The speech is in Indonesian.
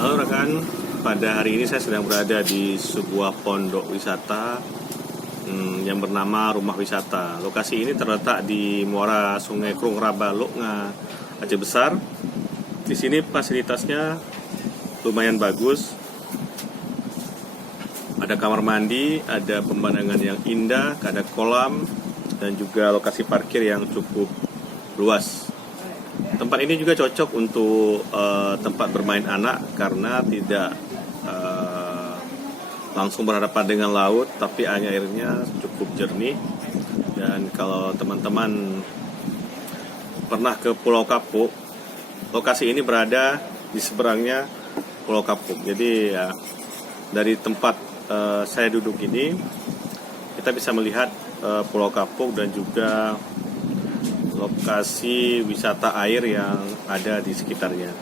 Halo rekan, pada hari ini saya sedang berada di sebuah pondok wisata yang bernama Rumah Wisata. Lokasi ini terletak di muara Sungai Krung Rabalok, Aceh Besar. Di sini fasilitasnya lumayan bagus. Ada kamar mandi, ada pemandangan yang indah, ada kolam, dan juga lokasi parkir yang cukup luas. Tempat ini juga cocok untuk tempat bermain anak karena tidak langsung berhadapan dengan laut, tapi airnya cukup jernih. Dan kalau teman-teman pernah ke Pulau Kapuk, lokasi ini berada di seberangnya Pulau Kapuk. Jadi ya, dari tempat saya duduk ini, kita bisa melihat Pulau Kapuk dan juga lokasi wisata air yang ada di sekitarnya.